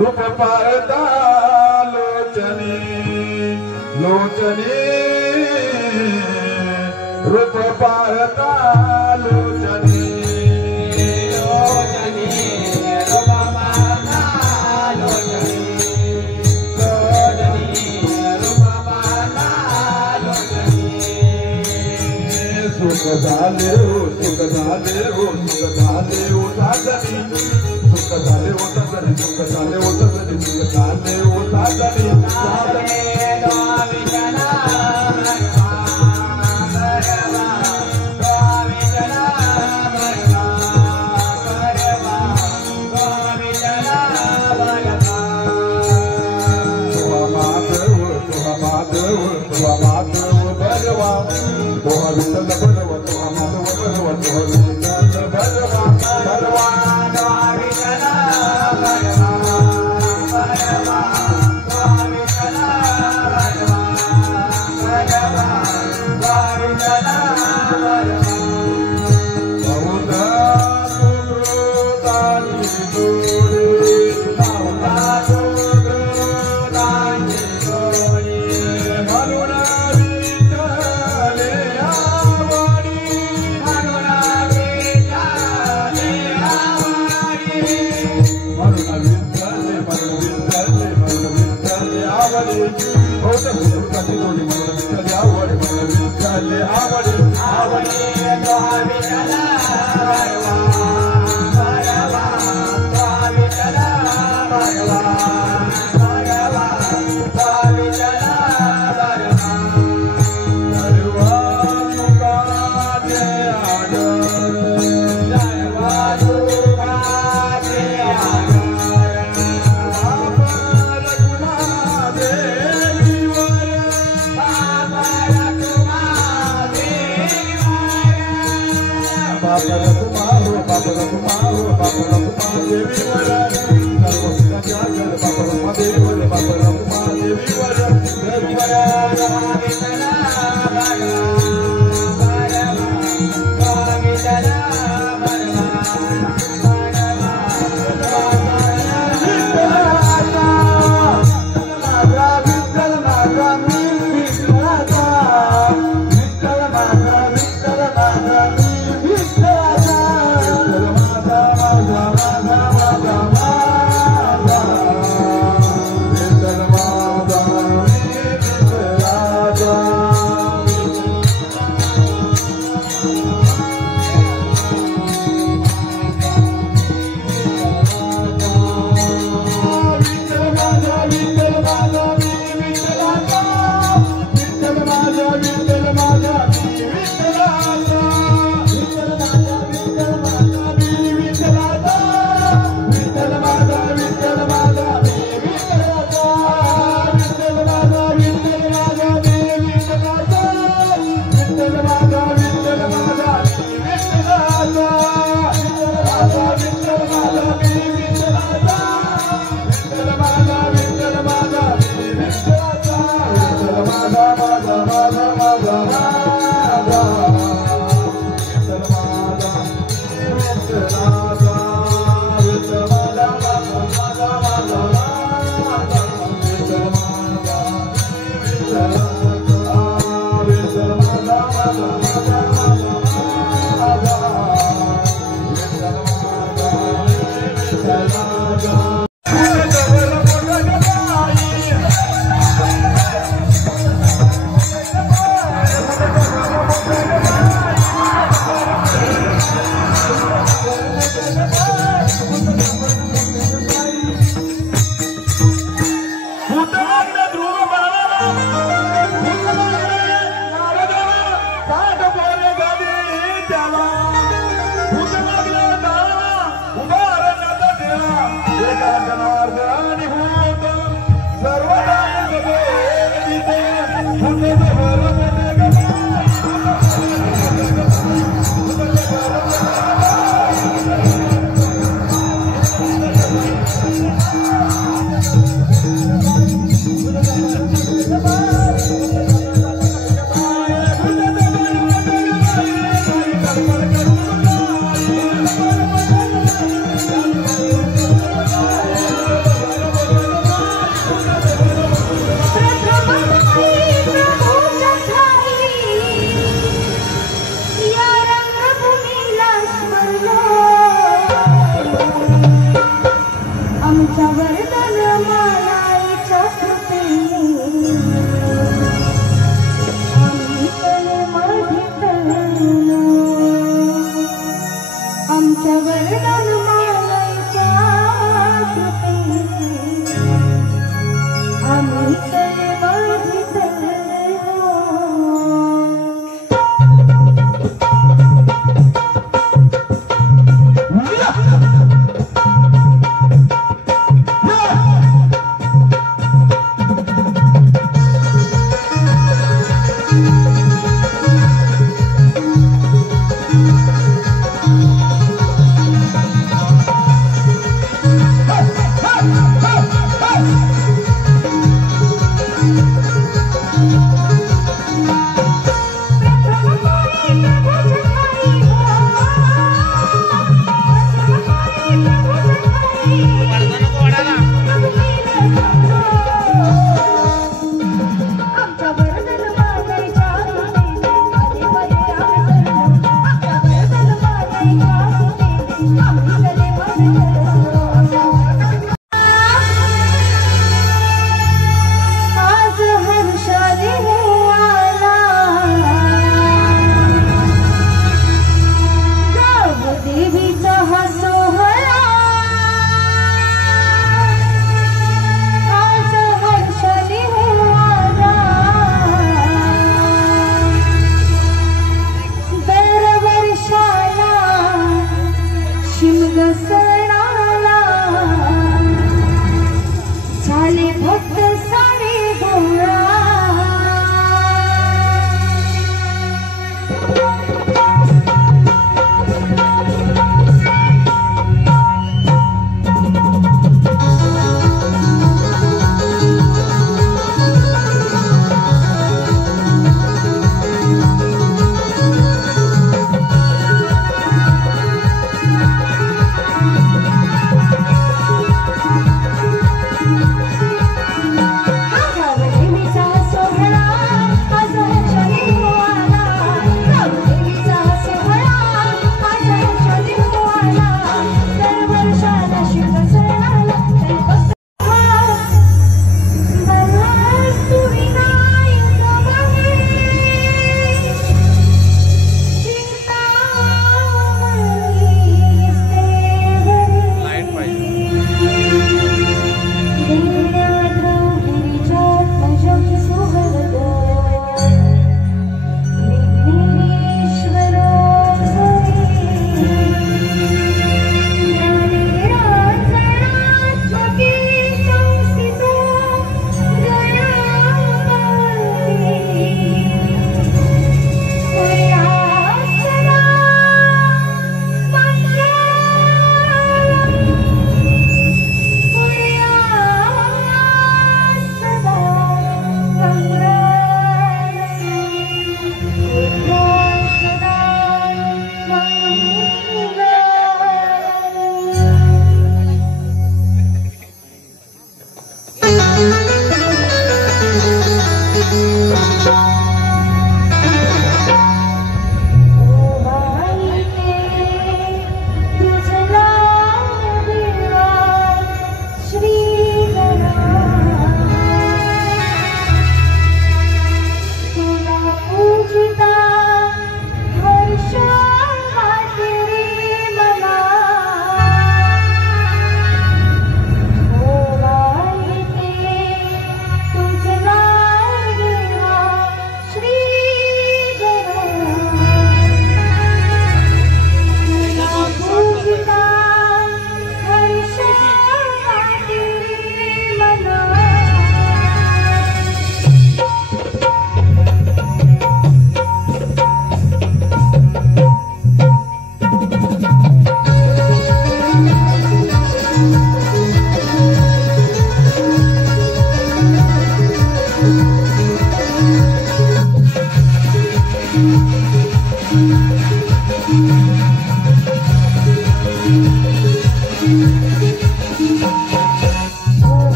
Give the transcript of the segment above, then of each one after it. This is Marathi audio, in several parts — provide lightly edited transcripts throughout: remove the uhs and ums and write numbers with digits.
रूप पारता लोचनी लोचनी रूप पारता लोचनी लोचनी रूप पारता लोचनी लोचनी रूप पारता लोचनी सुख झाले हो सुख झाले हो सुख झाले हो साजनी सुख झाले हो साजनी सुख झाले हो साजनी सुख झाले हो साजनी साजनी स्वामीजना भगवा स्वामीजना भगवा स्वामीजना भगवा माधव भगवा तुहा विठ्ठल भगवा तुहा माधव भगवा तुहा विठ्ठल भगवा भगवा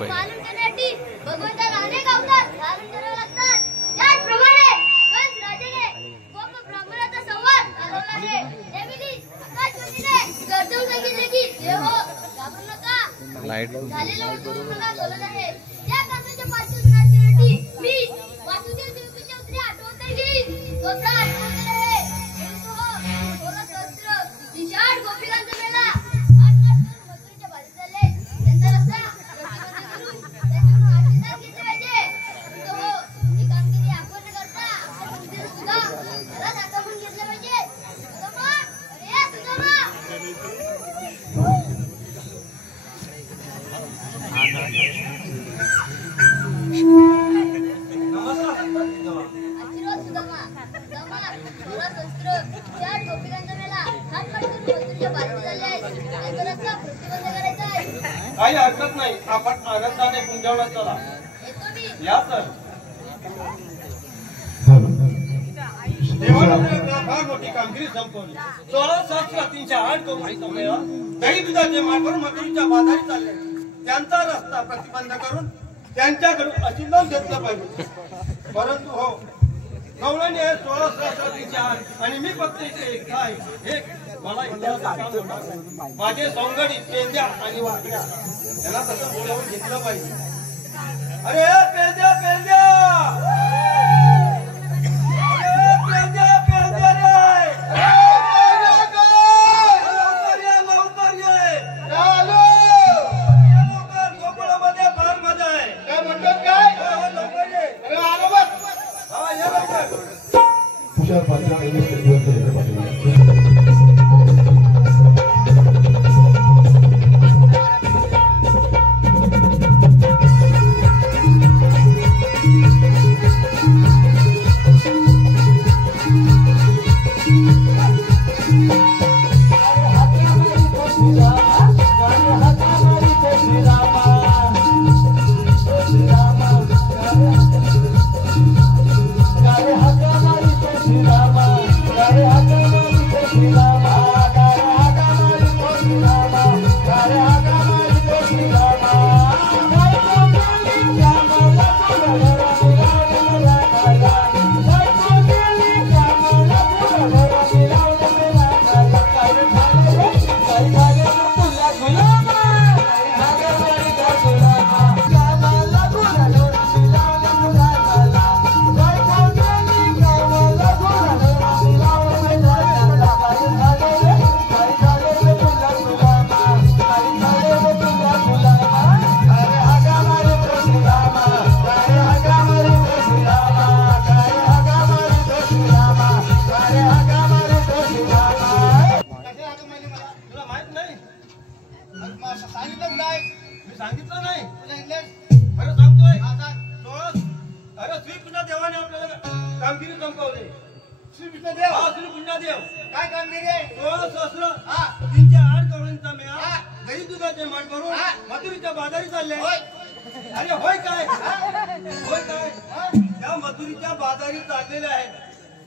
पालन करण्यासाठी भगवंताला अनेक अवतार धारण करावे लागतात. त्याचप्रमाणे कंस राजाने गोप ब्राह्मणाचा संवाद चालवला आहे. त्यावेळी आकाशवाणीने गर्जवून सांगितले की देव घाबरू नका, झालेलं विचारून मला बोलत आहे. त्या कंसाच्या पार्श्वनाथासाठी मी वासुदेव देवकीच्या उत्तरे आठवण तर घेईन, स्वतः आठवण तर आहे. परंतु हो, 16 सहस्र विशाळ गोपिकांचा मेळा मथुरेच्या बाजूला चालले. त्यांचा रस्ता प्रतिबंध करून त्याच्याकडून आशीर्वाद घेतले पाहिजे. परंतु हो, ही कामगिरी आपण न करता आपल्या बुद्धीने सुद्धा त्याला दाखवून घेतलं पाहिजे. सुदामा, अरे सुदामा. आशीर्वाद सुदामा. सुदामा, 16 सहस्र विशाळ गोपिकांचा मेळा हात पाय करून मथुरेच्या बाजूला चालले आहेत. त्यांचा रस्ता प्रतिबंध करायचा आहे. काही हरकत नाही, आपण आनंदाने कुंजवण्यात चला. येतो मी. या तर देवाने फार मोठी कामगिरी संपवली. 16,308 गोपिकांचा मेळा दही दुधाचे माठवर मथुरेच्या बाजारी चालले. त्यांचा रस्ता प्रतिबंध करून त्यांच्याकडून आशीर्वाद घेतला पाहिजे. परंतु हो, गवळणी 16,308 आणि मी फक्त इथे एकटा आहे. मला इतिहासाचं काम होणार. माझे सौंगडी पेंद्या आणि वाकड्या त्याला तसं बोलावून घेतलं पाहिजे. अरे पेंद्या पेंद्या, अरे पेंद्या पेंद्या रे, लवकर ये. लवकर, गोकुळामध्ये फार मजा आहे. काय म्हणतात काय? लवकर ये. अरे आलो बघ. हा, ये लवकर. हुशार पात्र पाठवले. सांगितलं नाही. अरे सांगतोय. अरे श्रीकृष्ण देवाने आपल्याला कामगिरी संपवली. श्रीकृष्ण देव. हा, श्रीकृष्ण देव. काय कामगिरी आहे? 16,308 कवळींचा मेळा दही दुधाचे माठ भरून मथुरीच्या बाजारी चालले. अरे होय काय? होय काय? त्या मथुरीच्या बाजारी चाललेले आहेत.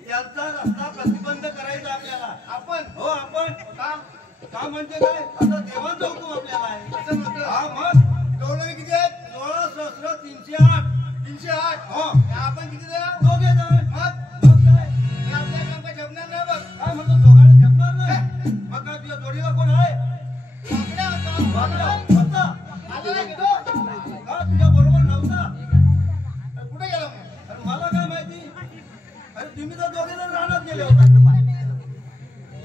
यांचा रस्ता प्रतिबंध करायचा आपल्याला. आपण हो, आपण काम म्हणजे काय? आता देवाचा हुकूम आपल्याला आहे. असं म्हणतो. हा, मग गवळणी किती आहेत? 16,308. 308. हो. आपण किती जण? दोघे जण. मग काय? आपल्या काम काय जमणार नाही बघ. काय म्हणतो? दोघांना जमणार नाही. मग काय तुझ्या जोडीला कोण आहे? होता. आला नाही तो. का तुझ्या बरोबर नव्हता? कुठे गेला? अरे मला काय माहिती? अरे तुम्ही तर दोघे जण राहण्यात गेले होते.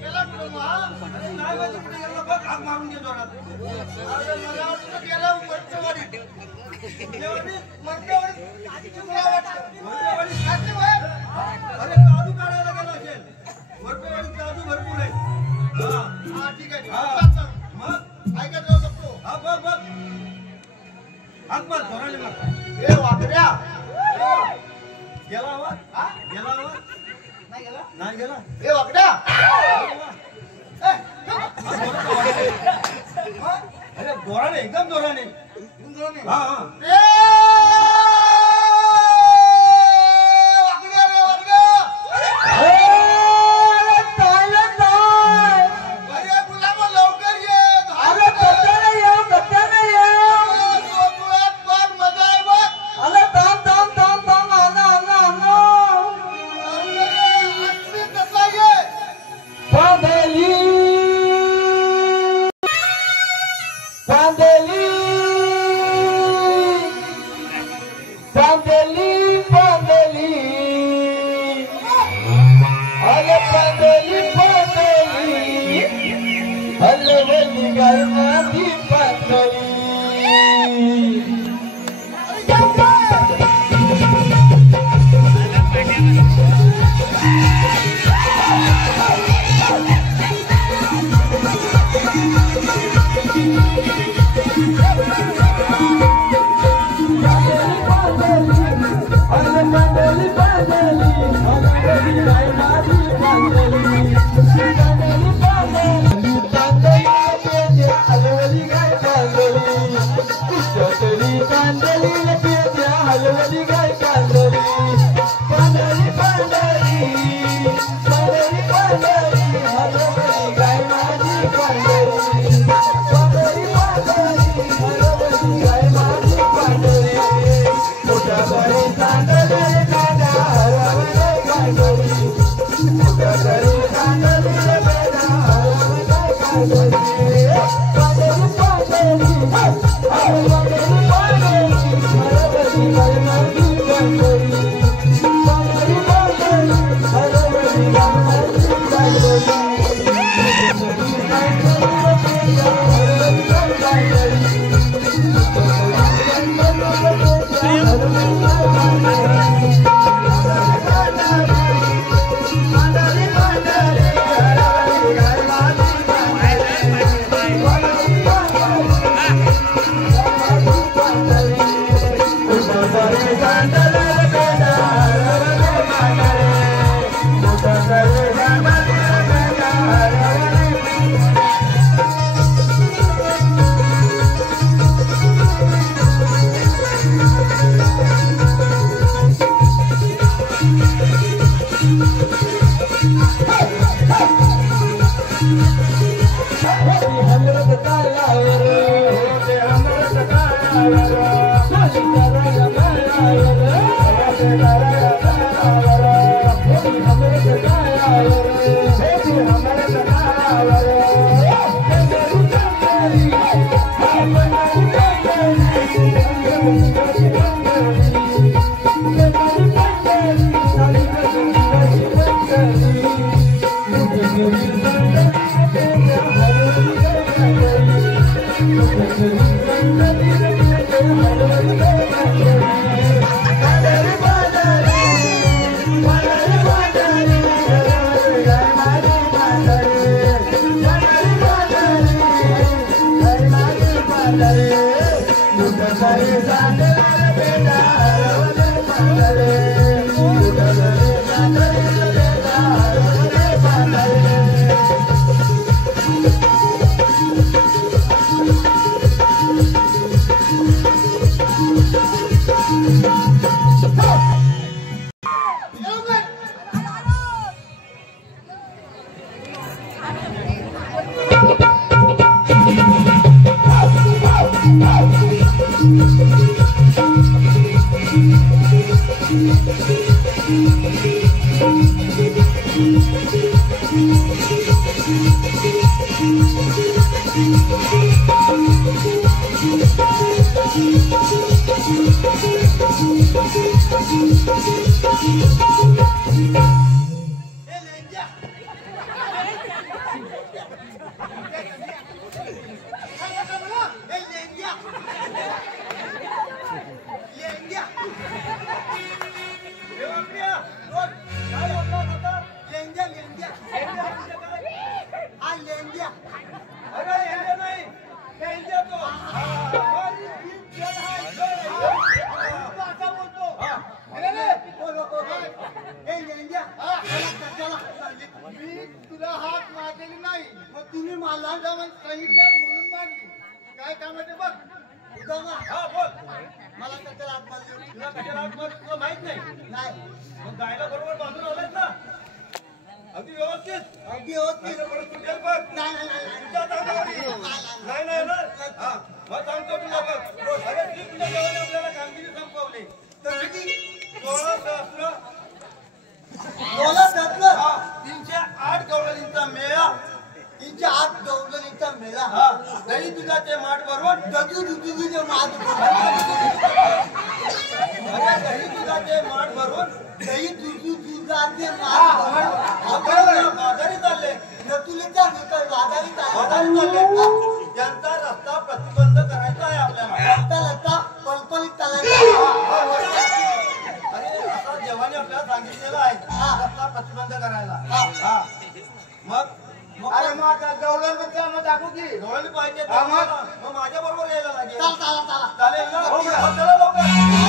गेला कुठं मग? अरे काय माहिती कुठे गेला? बघ, हाक मारून घे जोरात. अरे मला वाटतं गेला मरतेवाडी. अरे काजू काढायला गेला असेल. वरपेवाडीत काजू भरपूर आहे. हा, ठीक आहे. मग ऐकत राहू शकतो. हा, बघ बघ. हाक मार धोराने मग. ए वाकड्या. गेला आवाज? गेला आवाज? नाही गेला? नाही गेला. ए वाकड्या. अरे जोराने, एकदम जोराने. हा हा. पांदली पांदली अरे पांदली पांदली हलवली गाय माझी पांदली दुधाचे माठ भरून दुधाचे माठ भरून दही दुधाचे बाजारी चालले बाजारी चालले त्यांचा रस्ता प्रतिबंध करायचा आहे आपल्याला रस्ता पलपलीत चालायचा अरे असा देवाने आपल्याला सांगितलेलं आहे रस्ता प्रतिबंध करायला मग अरे मग जवळ टाकू की जवळ पाहिजे मग माझ्या बरोबर यायला लागेल चालेल ना चला लवकर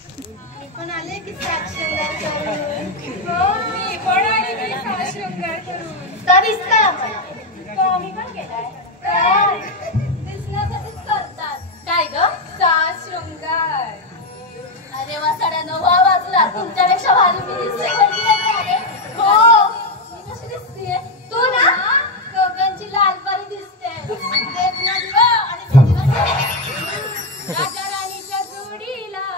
मी पण आले की सात शृंगार करून. मी पण आली की सात शृंगार करून. सविस्तर आपण तो मी पण केलाय. काय दिसण्यासाठीच करतात. काय ग सात शृंगार. अरे वासाड्यानो वा वाचला तुमच्यापेक्षा भारी मी दिसते कोणती नाही अरे. हो मी कशी दिसतेय तू ना दोघांची लाल परी दिसते. देख ना दिवा आणि राजा राणीच्या जोडीला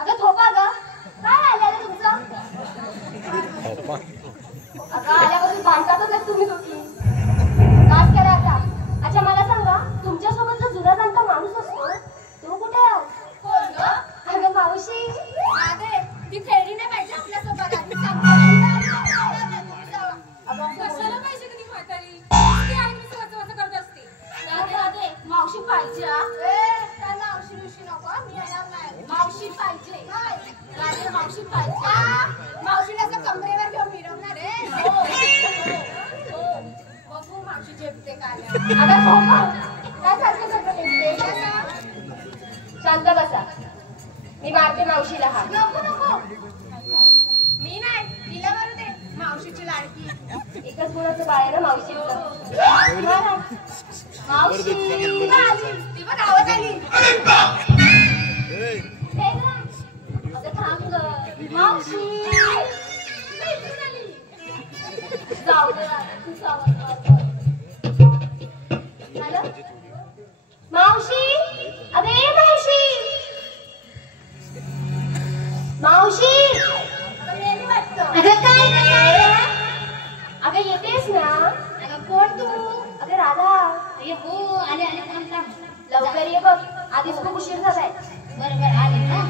अगं थोपा ग काय आलं तुमचं अगं आल्यापासून भांडतातच आहेत तुम्ही दोघी. कास करा आता. अच्छा मला सांगा तुमच्यासोबत जो जुना जाणता माणूस असतो तो कुठे आहे? कोण ग? अगं मावशी. अरे ती खेळली नाही पाहिजे आपल्यासोबत. कशाला पाहिजे कधी म्हातारी ती आई नुसतं वाचं करत असते. राधे मावशी पाहिजे. काय मावशी ऋषी नको मी येणार नाही. मावशी पाहिजे. राधे मावशी पाहिजे. मावशीला असं कमरेवर घेऊन मिरवणार आहे. बघू मावशी झेपते काय. अगं थोपा काय सारखं सारखं झेपते. शांत बसा. मी मारते मावशीला हात. नको नको मी नाही तिला मारू दे. मावशीची लाडकी. एकच गुणाचं बाळ आहे ना मावशीचं. मावशी ती पण आवत आली. अगं थांब गं. मावशी जाऊ दे तू हॅलो मावशी. अरे मावशी मावशी अगं काय नाही. अगं येतेस ना. अगं कोण तू? अगं राधा. अरे हो आले आले थांब थांब लवकर ये बघ आधीच खूप उशीर झालाय. बरोबर आले ना.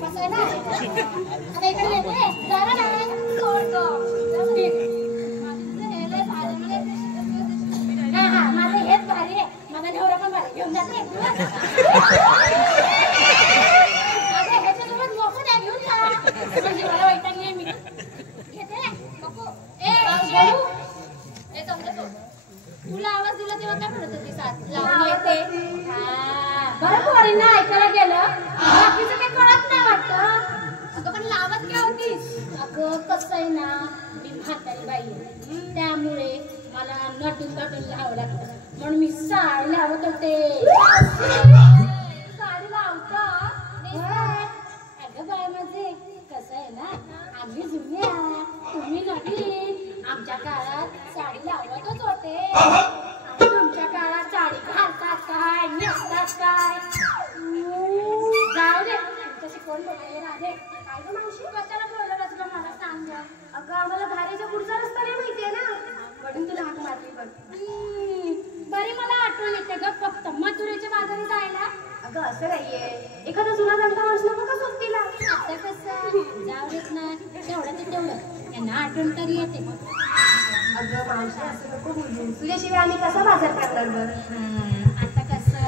बसायला आता इकडे येते जरा ना सोड हा माझं हेच भारी आहे माझा नवरा पण भारी घेऊन जाते माझ्या ह्याच्यासोबत नको द्या घेऊन जा म्हणजे मला वैतागली मी घेते नको ए समजा तुला आवाज दिला तेव्हा काय म्हणत होती साथ लावून येते बरं पोरींना ऐकायला गेलं बाकीचं काही कळत नाही वाटतं अगं पण लावत काय होतीस अगं कसं आहे ना मी म्हातारी बाई आहे त्यामुळे मला नटून नटून लावावं लागतं म्हणून मी साडी लावत होते साडी लावता अगं बाय माझे कसं आहे ना आम्ही जुन्या तुम्ही नवीन आमच्या काळात साडी लावतच होते आणि तुमच्या काळात साडी घालतात काय नेसतात काय जाऊ दे तुमच्याशी कोण बोलायला राधे काय गं मावशी कशाला बोललं असलं मला सांग अगं आम्हाला धारेच्या पुढचा रस्ता नाही माहितीये ना म्हणून तुला हाक मारली बघ बरी मला आठवण येते ग फक्त मथुरेच्या बाजारी जायला अगं असं नाहीये एखादा जुना जाणता माणूस नको का सोबतीला आता कसं जाऊ देत ना तेवढं ते तेवढं त्यांना आठवण तरी येते अगं मावशी असं नको बोलू तुझ्याशिवाय आम्ही कसा बाजार करणार बरं आता कसं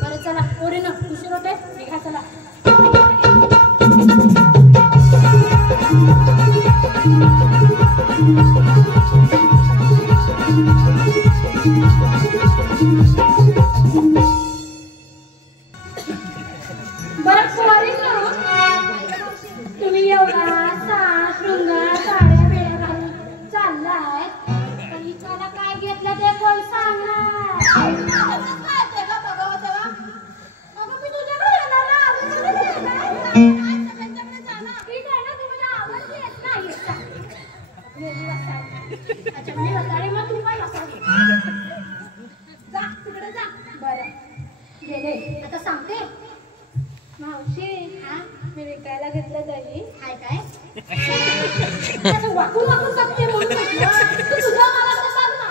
बरं चला पोरी ना उशीर होते निघा चला बरं पोरी तुम्ही एवढा शृंगार साड्या बेड्या घालून चाललाय पण इकडे काय घेतलं ते कोण सांगणार मग तू काय जा तिकडे जा बरं गेले आता सांगते मावशी हा मी विकायला घेतलं दही काय काय वाकून वाकून बघते म्हणून म्हटलं तू तुझा मला तर सांग ना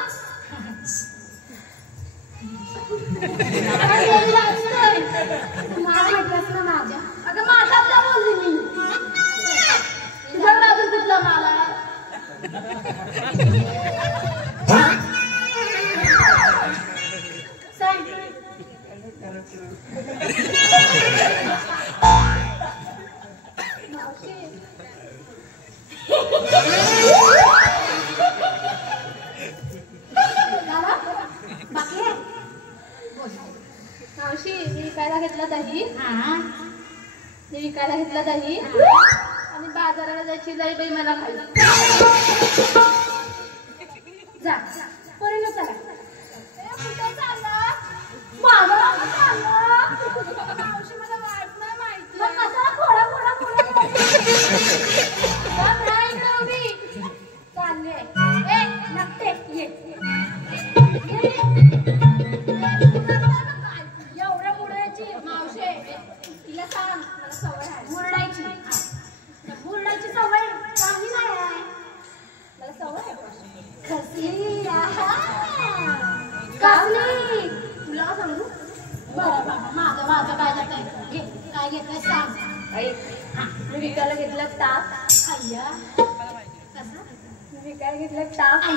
मला म्हटलंस ना माझ्या अगं माझ्यात का बोलली मी तुझ्याकडे अजून कुठला मला मावशी मी विकायला घेतला दही मी विकायला घेतला दही आणि बाजाराला जायची जाई बाई मला खायला जा पोरीनो चला कुठे चालला बाजाराला चालला मावशी मला वाट नाही माहिती मग कसा फोडा फोडा फोडा नाही नवरी चालले ए नक्ते ये एवढ्या मुरडायची मावशे तिला सांग मला सवय आहे मुरडायची मुरडायची सवय चांगली नाही आहे मला सवय आहे कसली कसली तुला का सांगू बरं बाबा माझं माझं काय जात घे काय घेतलंय सांग मी विकायला घेतलं ताक अय्या कसं मी विकायला घेतलं ताक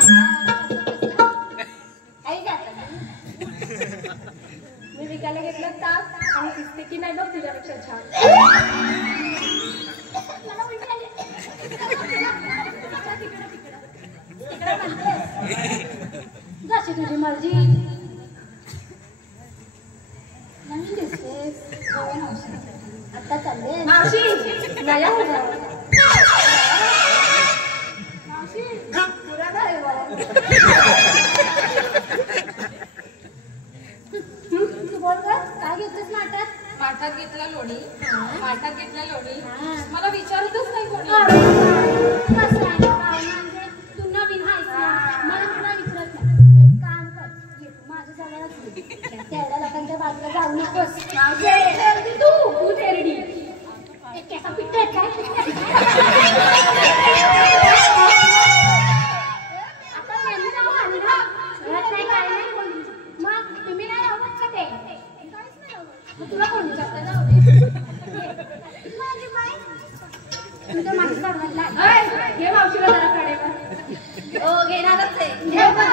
आई जात मी विकायला घेतलं ताक आणि दिसते की नाही बघ तुझ्यापेक्षा छान मला उलटी आली. तिकडे जशी तुझी मर्जी नवीन दिसतेस आता चालले मावशी नया मावशी पुरा काय तू बोल काय घेतलंस माठात घेतला लोणी माठात घेतला लोणी मला विचारतच नाही कोणी कसं आहे म्हणजे तू नवीन आहेस ना मला तुला विचारत नाही एक काम कर ये माझ्या जवळच तेवढ्या लोकांच्या बाजूला जाऊ नकोस तू तेरडी एक केसा पिट्ट आहेत काय आता मेंदू जाऊ आली ना नाही काय नाही बोलली मग तुम्ही नाही आवडत का ते काहीच नाही आवडत मग तुला कोण विचारतं जाऊ दे माझी बाई तुझ्या मागं काढवायला घे मावशीला जरा कडेवर. हो घेणारच आहे घे बा.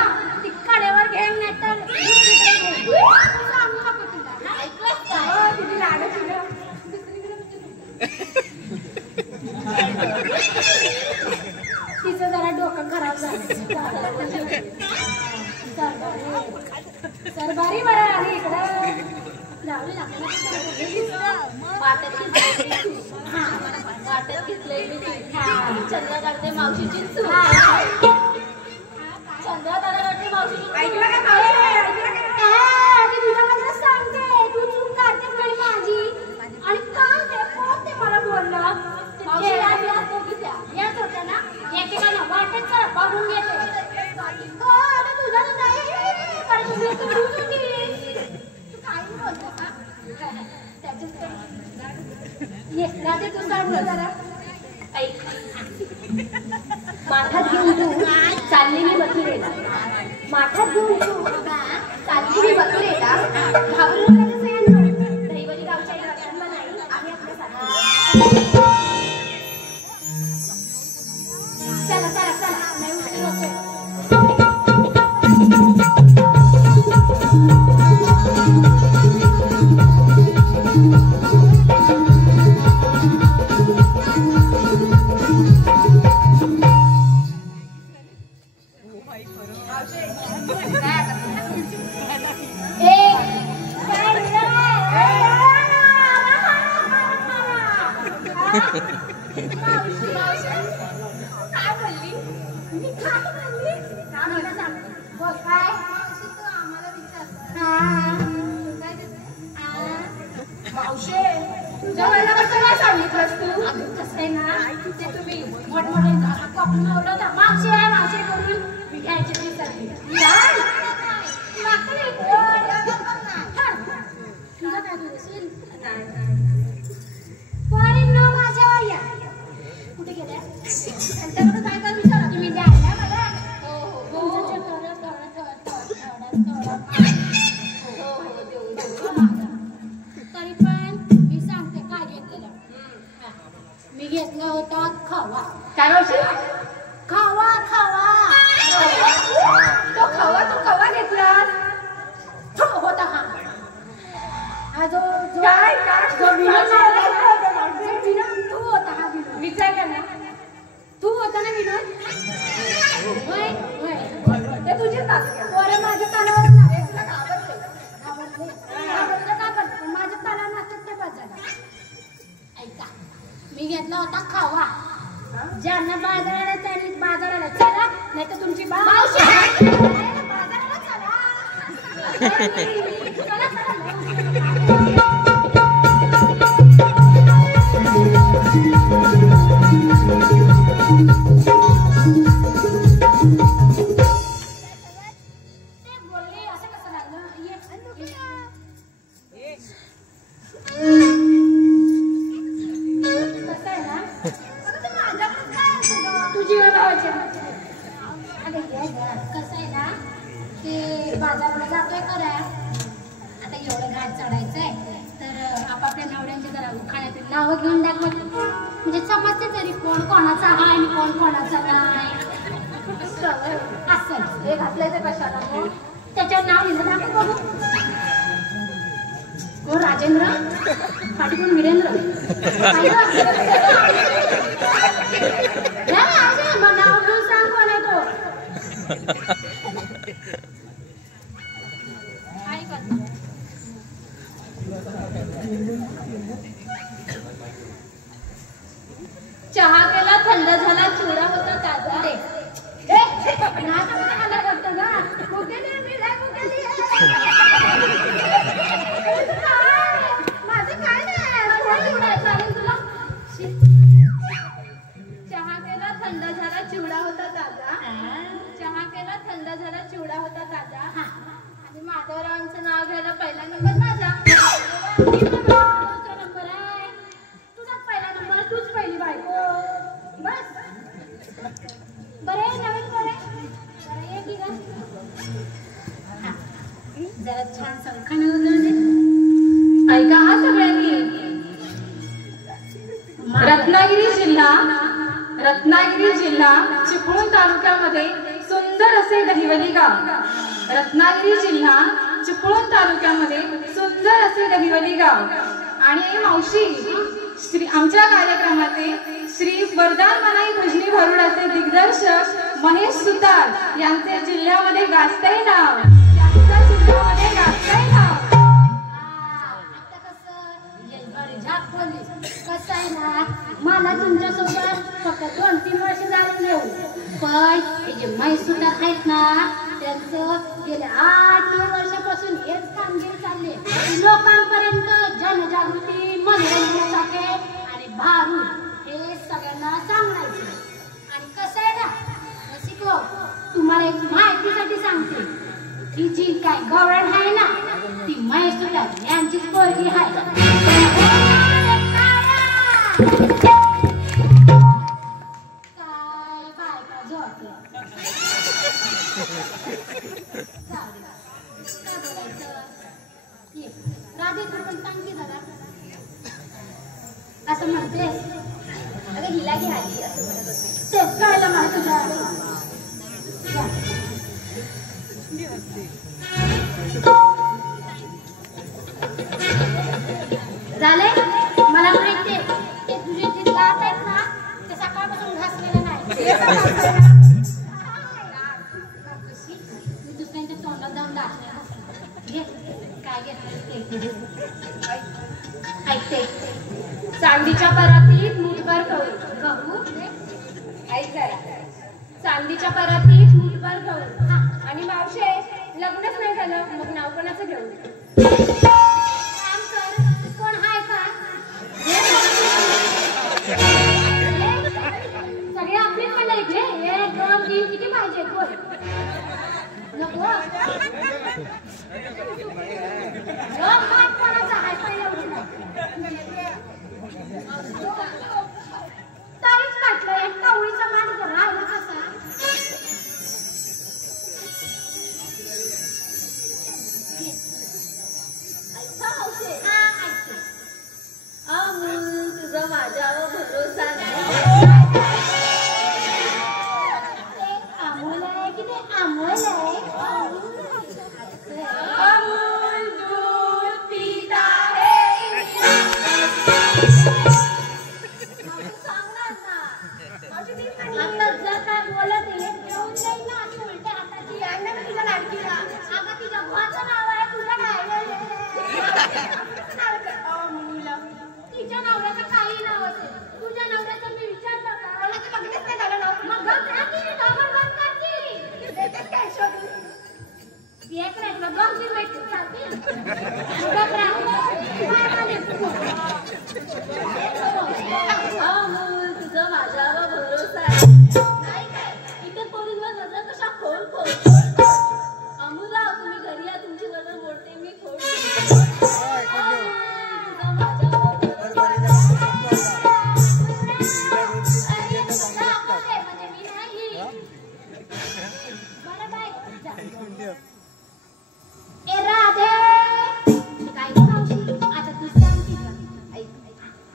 ती कडेवर घे नाही तर सांगू नको तुला ऐकलंस का तुझी लाडाची ग. तिचं जरा डोकं खराब झालं. सरबारी बरं आली इकडं. जाऊ दे वाटत घेतलंय मी चंद्रा काढते मावशीची चूक चंद्रा तारा काढते मावशीची ऐकलं का मावशी? मी तुझ्याबद्दल सांगते तू चूक काढते म्हणे माझी आणि काय ते कोण ते मला बोललं मावशी याच होत्या ना एकेकाला वाटत करा बघून घेते तुझा नाही तू काय बोलतो का त्याच्यात राधे तू सांग जरा ऐक माठात घेऊन तू चालली मी मथुरेला माठात घेऊन तू चालली मी मथुरेला घाबरू नका सगळ्यांना दहिवली गावच्या लोकांना नाही आम्ही आपल्या साथी चला चला चला नाही उशीर होतोय मी घेतला होता खावा ज्यांना बाजाराला त्यांनी बाजाराला चला नाही तर तुमची बाजाराला बोलले असं कसं लागलं तुझी भावाची कसं आहे ना ते बाजाराला जातोय खरं आता एवढं घाट चढायचंय तर आपापल्या नवऱ्यांचे जरा खाण्यातील नावं घेऊन दाखवत म्हणजे समजते तरी कोण कोणाचा आहे आणि कोण कोणाचा नाही असं हे घातलंय तर कशाला त्याच्यावर नाव लिहिलं दाखव बघू कोण राजेंद्र पाठी कोण वीरेंद्र नाव घेऊन सांग कोण आहे तो चहा केला थंड झाला चिवडा होता ताजा माझं काय नाही चालेल तुला चहा केला थंड झाला चिवडा होता ताजा चहा केला थंड झाला चिवडा होता ताजा आणि माधवरावांचं नाव घ्यायला पहिला नंबर माझा दुसरा नंबर आहे तुझाच पहिला नंबर तूच पहिली बायको बस बरे नवीन बरे ये की का जरा छान सलखाने उजळले ऐका हा सगळ्यांनी जिल्हा चिपळूण तालुक्यामध्ये सुंदर असे दहिवली गाव. रत्नागिरी जिल्हा चिपळूण तालुक्यामध्ये सुंदर असे दहिवली गाव. आणि मावशी आमच्या कार्यक्रमाचे श्री वरदान मनाई भजनी भरुडाचे दिग्दर्शक महेश सुतार यांचे जिल्ह्यामध्ये गाजतंय नाव. यांच्या जिल्ह्यामध्ये गाजतंय नाव. कसं आहे ना, मला तुमच्यासोबत फक्त 2-3 वर्ष झाले येऊ, पण हे जे म्हैसूर आहेत ना, त्यांचं गेल्या 8-9 वर्षापासून हेच कामगिरी चालले. लोकांपर्यंत जनजागृती, मनोरंजनासाठी आणि भारूड हे सगळ्यांना सांगायचं. आणि कसं आहे ना रसिको, तुम्हाला एक माहितीसाठी सांगते, ही जी काय गवळण आहे ना, ती म्हैसूर यांचीच पोरगी आहे. असं म्हणतेस, अगं हिला घे आली असं म्हणत होते. तेच कळलं मला तुझ्या. झालंय, मला माहितीये ते तुझे जे दात आहेत ना, ते सकाळपासून घासलेलं नाही. मी दुसऱ्यांच्या तोंडात जाऊन दाखले काय घेतलं ऐकते. चांदीच्या परातीत मुठभर गहू. ऐक जरा, चांदीच्या परातीत मुठभर गहू. आणि मावशे लग्नच नाही झालं, मग नाव कोणाचं घेऊ? काम कर, कोण हाय का? सगळे आपलेच म्हणले इकडे. 1, 2, 3 किती पाहिजे? बोल. नको कोणाचा हाय पहिला उचला. तरीच म्हटलं एक कवळीचा मांड राहिला कसा. तुझा माझ्यावर भरोसा ते अमोल आहे की ते अमोल आहे. अमूल दूध पीत आहे. सांगणार ना आता जर काय बोलत घेऊन जाईल ना अशी उलट्या हाताची. यांना मी तुझ्या लाडकीला आता तिच्या भावाचं नाव आहे तुझं काय तिच्या नवऱ्याचं काही नाव असेल, तुझ्या नवऱ्याचं मी विचारलं का? मला तर बघितच नाही झालं नाव. मग गप राहती बंद करती देतात काय शोधून एक राहील मग 2-3 भेटून चालतील. गप अमूल तुझा माझ्यावर भरोसा आहे. नाही काय इथे पोरींवर नजर कशा खोल खोल. अमूला तुम्ही घरी या, तुमची नजर मोडते मी खोल.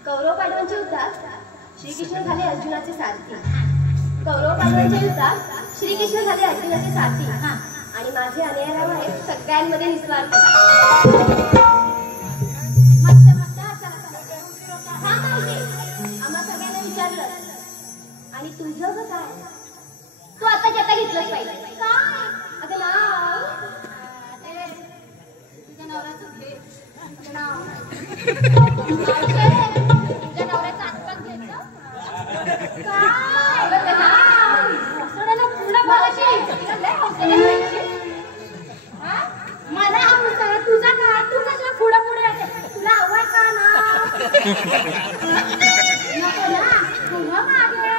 कौरव पांडवांचे युद्धात श्रीकृष्ण झाले अर्जुनाचे सारथी. कौरव पांडवांच्या युद्धात श्रीकृष्ण झाले अर्जुनाचे सारथी. आणि माझे अनेराव आहे सगळ्यांमध्ये निस्वार्थ. मस्त मस्त. हा मावशी, आम्हा सगळ्यांना विचारलं. आणि तुझं कसं काय? तू आताच्या आता घेतलंच पाहिजे. काय अगं नाव? तुझ्या नवऱ्याचं घे नाव. तुझ्या नवऱ्याचं आत्ताच घेतलं मला आवडतं तुझा का? तू कसं पुढं पुढे राहते? तुला आवड का ना? नको ना, तुझं मागे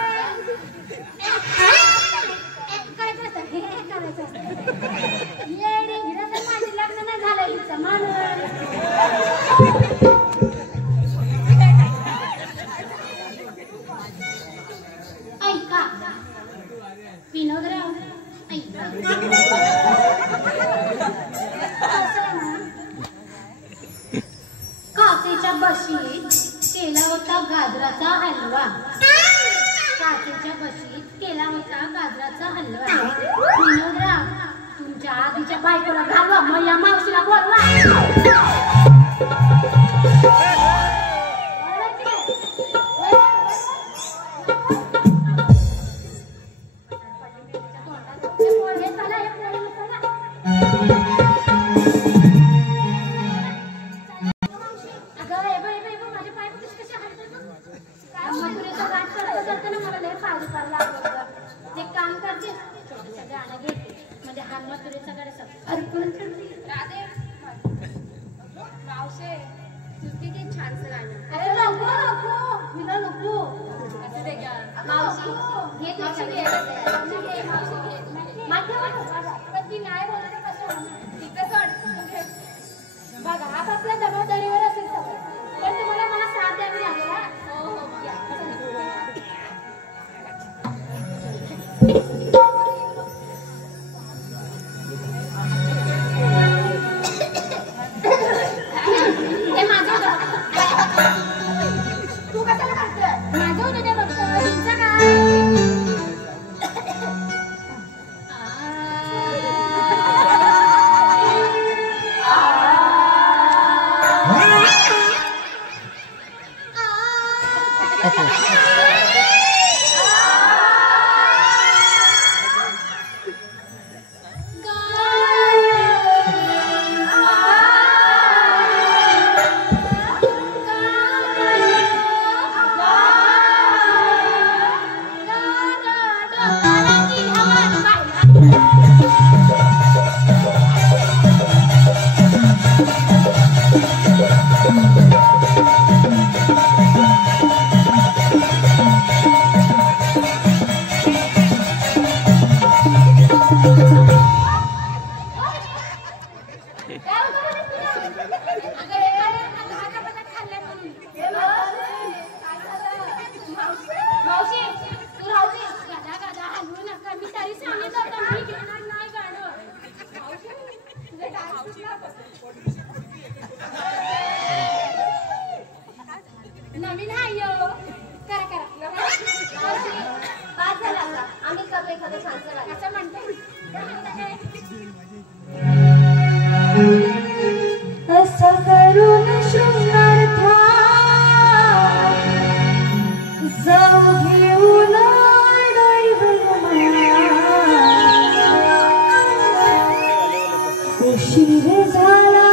करायचं असतं, हे करायचं असतं. येडे हिराचं माझे लग्न नाही झालं हिचं मानव. ऐका विनोदराव, काचेच्या बशीत केला होता गाजराचा हलवा. काचेच्या बशीत केला होता गाजराचा हलवा. विनोदराव, तुमच्या आधीच्या बायकोला घालवा, मग या मावशीला बोलवा. नवीन आहे करा करा पाच झाला आता आम्ही करतो एखादं छानसं असं म्हणते असं करून शृंगार जाऊ घेऊन उशीर झाला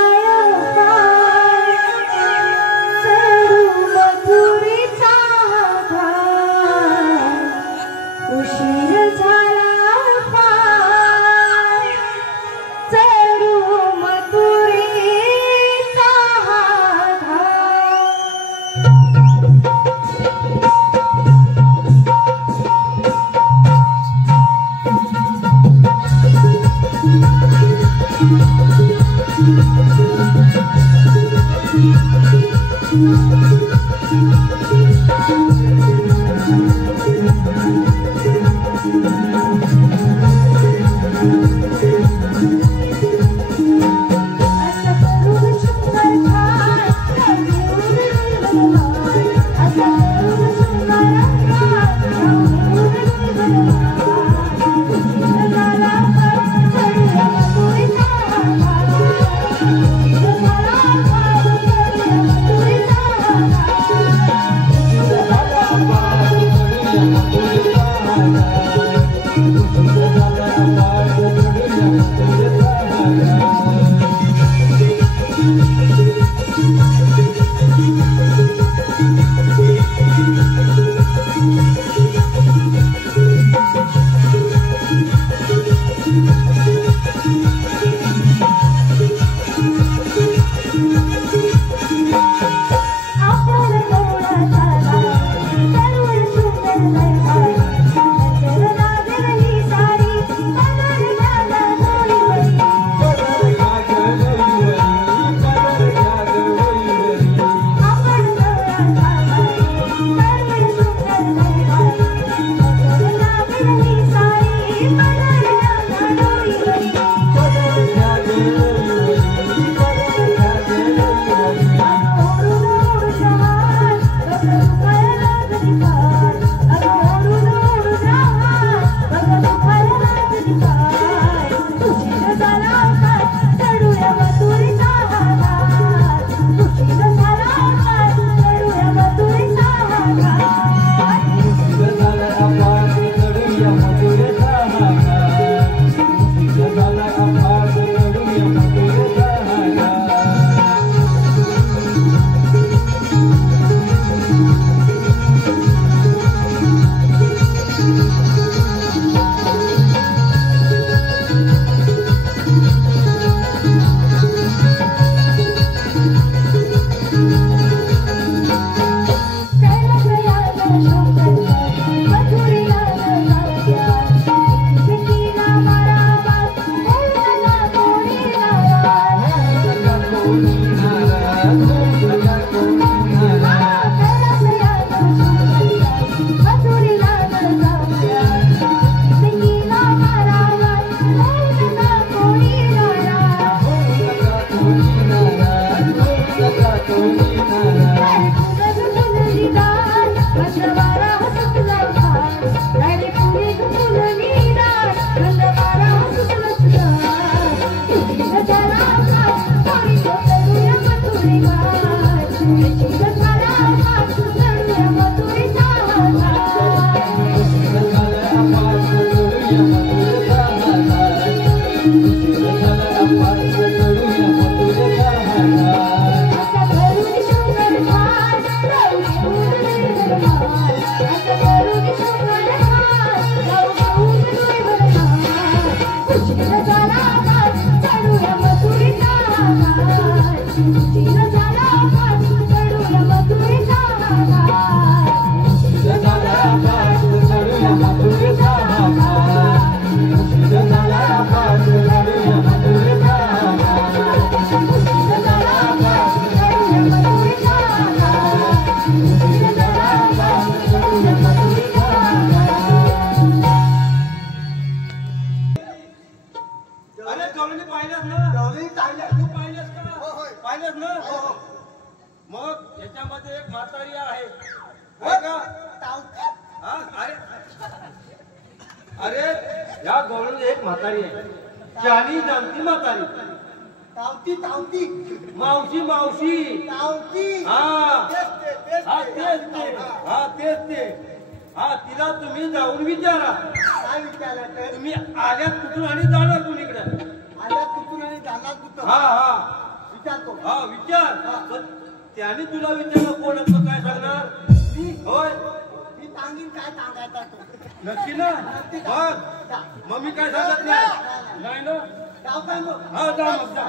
अरे कवळी पाहिल्यास ना? तू पाहिल्यास का? पाहिल्यास ना? मग याच्यामध्ये एक म्हातारी आहे होय का? हा? अरे या गवळीत एक म्हातारी आहे, जानी जाणती म्हातारी. मावशी मावशी तेच ते. हा तिला तुम्ही जाऊन विचारा. तुम्ही आल्यात कुठून आणि जाणार कुणीकडे? हा विचार. पण त्याने तुला विचारलं कोणाचं काय सांगणार? होय नक्की ना? मग मी काय सांगत नाही ना? हा जा मग जा.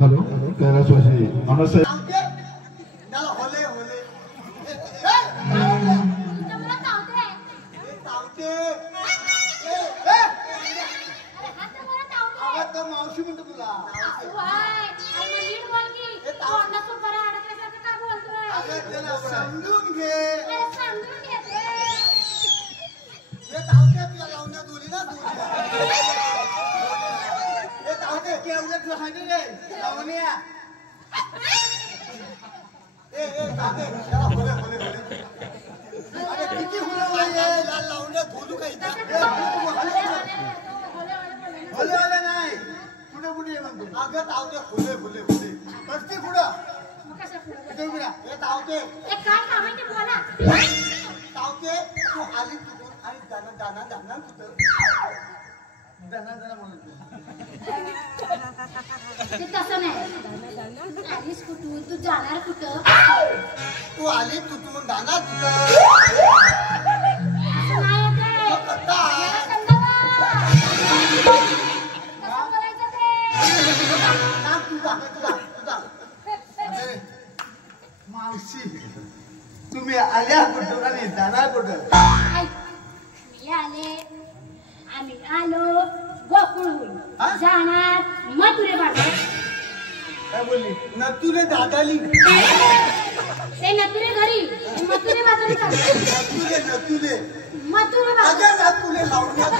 हॅलो कैलासवासी अण्णासाहेब मावशी म्हणतो तुला समजून घे. तुला लावण्यात दोरी ना किती लावण्यात बोलू काही भले नाही पुढे पुढे म्हणतो. अगं तावते फुले फुले फुले करते पुढं तावते तावते तू आली कुठून आणि दाना दाना दाना कुठं दाना दाना म्हणतो. तसं नाही. आलीस कुठून तू जाणार कुठं? तू आली कुठून दाना कुठं असं नाही मावशी तुम्ही आल्या कुठं आणि जाणार कुठं? मी आले आम्ही आलो गोकुळहून जाणार मथुरे बाजार. काय बोलली? नतुले दादाली ते नथुरे घरी मथुरे बाजारी नतुले नतुले मथुरे माझ्या नातुले लावण्यात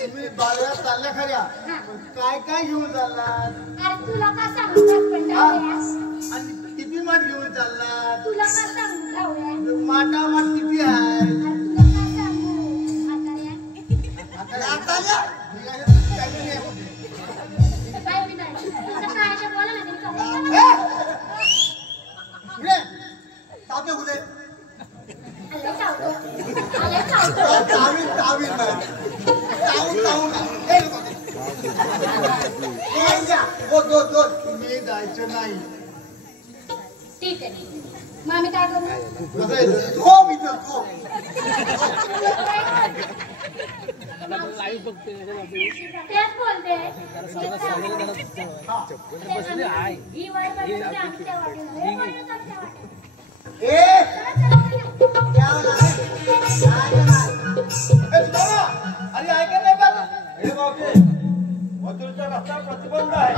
तुम्ही बाजारात चालल्या खऱ्या काय काय घेऊन चाललात? अरे तुला का सांगू आणि किती माठ घेऊन चाललात? तुला का सांगू ठाऊया? माटा माठ किती आहे? तुला का सांगू आता काय मी नाही तुझं काय बोला ना तावते हुले आले चावतो तावी तावी तुम्ही जायचं नाही. ठीक आहे मग आम्ही काय करू? तो मी तो तेच बोलते ही वाट बघायची आमच्या वाटेला ए रस्ता प्रतिबंध आहे.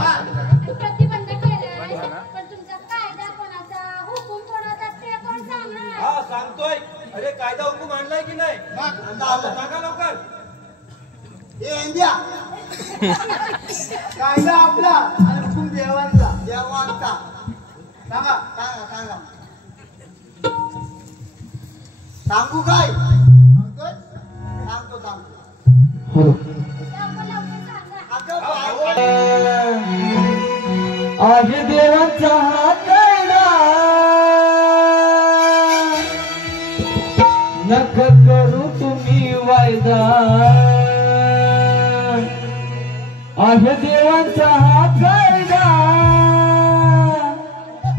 प्रतिबंध केलाय पण तुमचा कायदा कोणाचा हुकूम कोणाचा ते कोण सांगणार? हा सांगतोय. अरे कायदा हुकूम आणलाय की नाही? सांगा लवकर. ए इंडिया कायदा आपला आणि हुकूम देवांचा देवांचा. सांगा सांगा सांगा. सांगू काय? सांगतो सांगतो. लवकर लवकर सांगा. आहे देवाचा हा कायदा नक करू तुम्ही वायदा. आहे देवाचा हा कायदा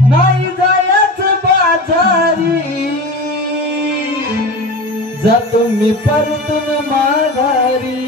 नाही जायच बाजारी. जातो मी परतून माघारी.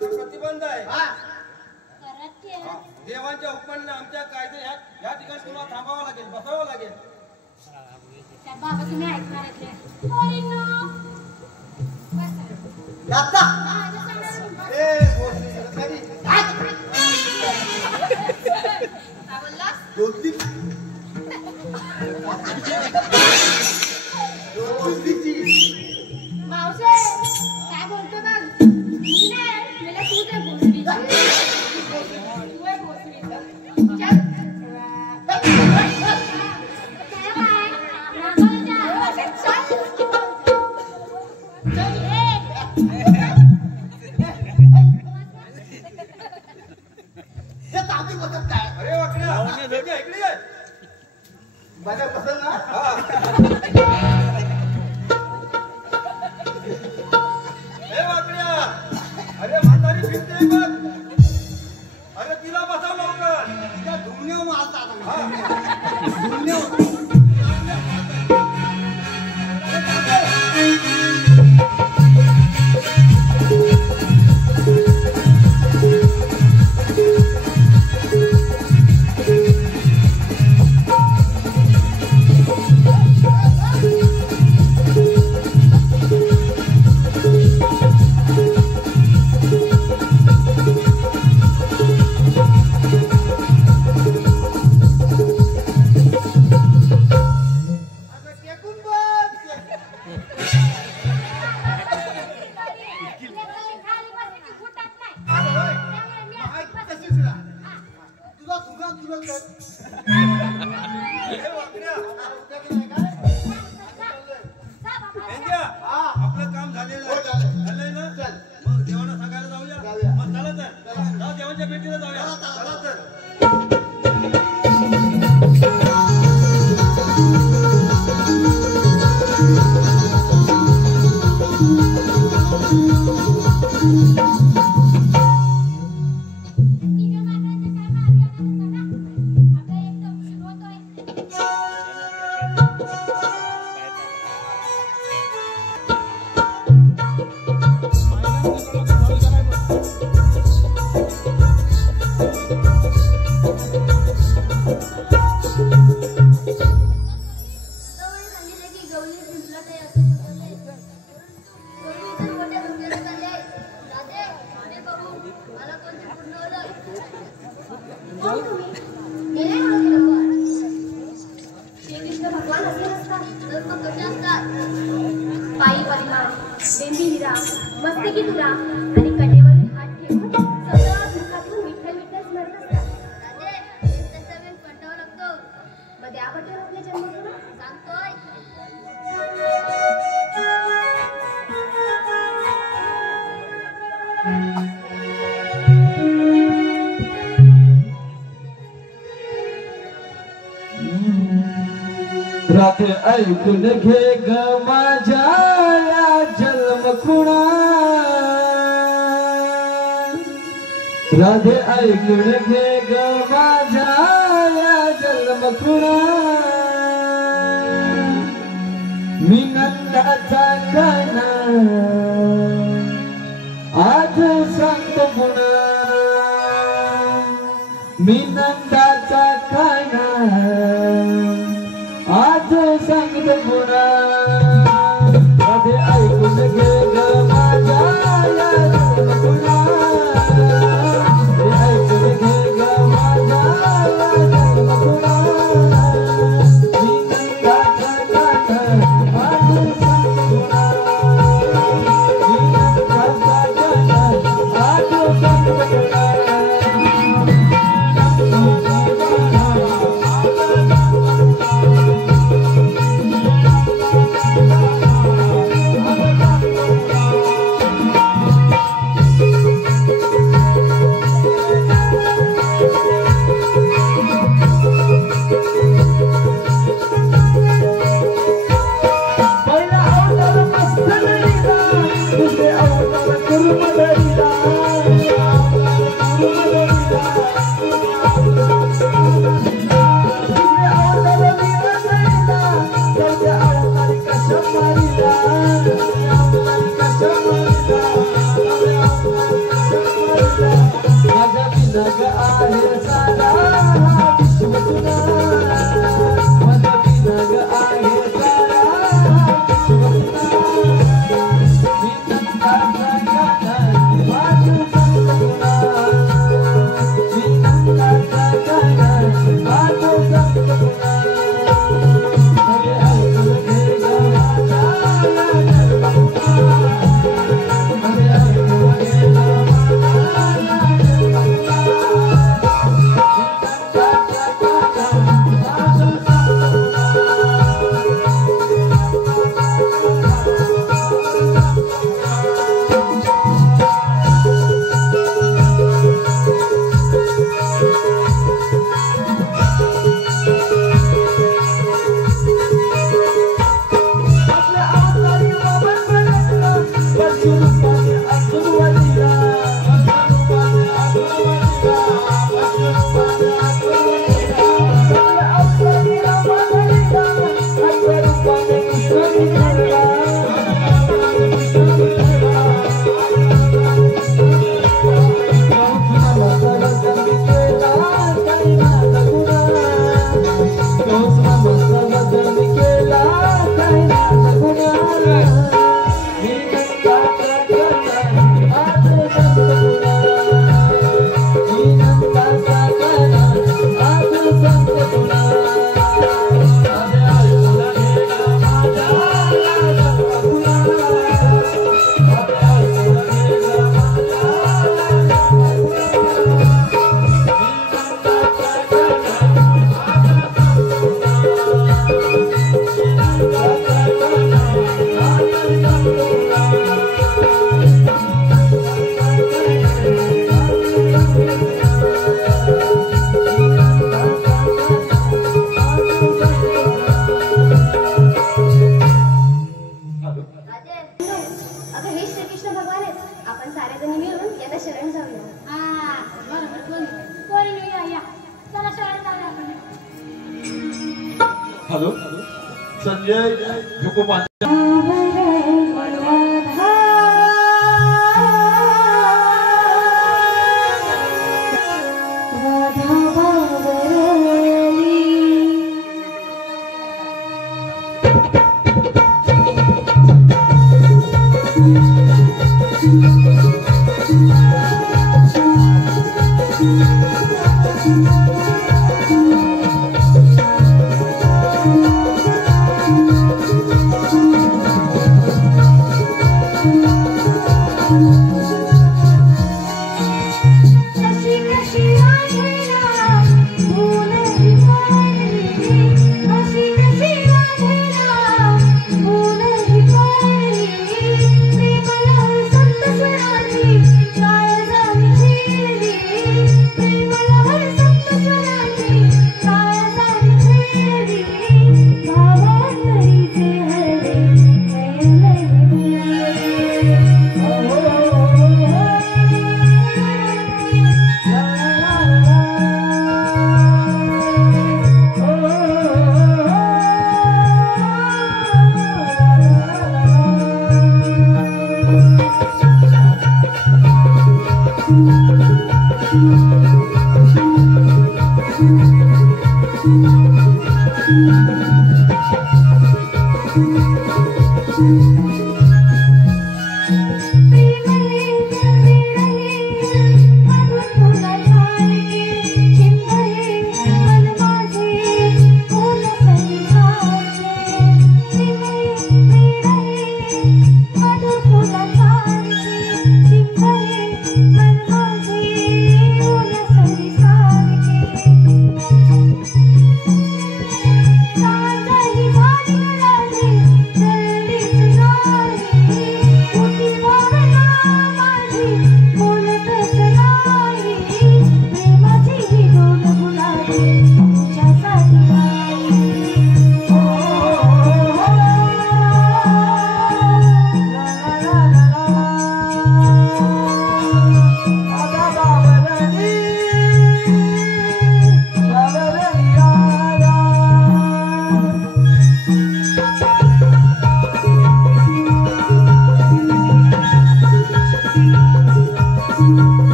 प्रतिबंध आहे. परत ये. देवांच्या हुकमाने आमच्या कायदे या ठिकाणी तुम्हाला थांबावं लागेल, बसावं लागेल. त्या बाबा तुम्ही ऐकणार आहेत. पोरींनो, बसा. दादा माझ्या समोर. ए गोष्टी सरकारी काय बोललास? दोस्ती मावशे, काय बोलतो बघ? मी नाही, मला तूच आहे भोसडीची. तू आहे भोसडीचा. चल. काय बाय? नाकाला जा. चल. चल, ये. हे तांबी बसत काय अरे वाकड्या, इकडे ये. माझ्या पसंत ना ए वाकड्या, अरे म्हातारी फिरते बघ. अरे तिला आपलं काम झालेलं झालंय ना. मग देवाला सांगायला जाऊया. मग चला तर जाऊ देवाच्या भेटीला जाऊया. चला तर. पायी परिवार बेंबी हिरा मस्तकी तुरा आणि कटेवरील हात ठेवून सगळं दुःखातून विठ्ठल विठ्ठल स्मरत असतात. तसा वेळ पटावा लागतो. मग द्या पटावर आपल्या जन्मदिन सांगतोय. राधे ऐकून घे ग माझ्या या जन्मखुणा. राधे ऐकून घे ग माझ्या या जन्मखुणा. मी नंदाचा काना आज सांगतो पुन्हा. मी नंदाचा काना आज सांगतो पुन्हा. राधे ऐकून घे ग माझ्या या जन्मखुणा. राधे ऐकून घे ग माझ्या या जन्मखुणा. मी नंदाचा काना आज सांगतो पुन्हा. मी नंदाचा काना आज सांगतो पुन्हा. राधे अगं हे श्रीकृष्ण भगवान आहेत आपण साऱ्याजणी मिळून यांना शरण जाऊया बरोबर कोणी या चला शरण जाऊया आपण हॅलो संजय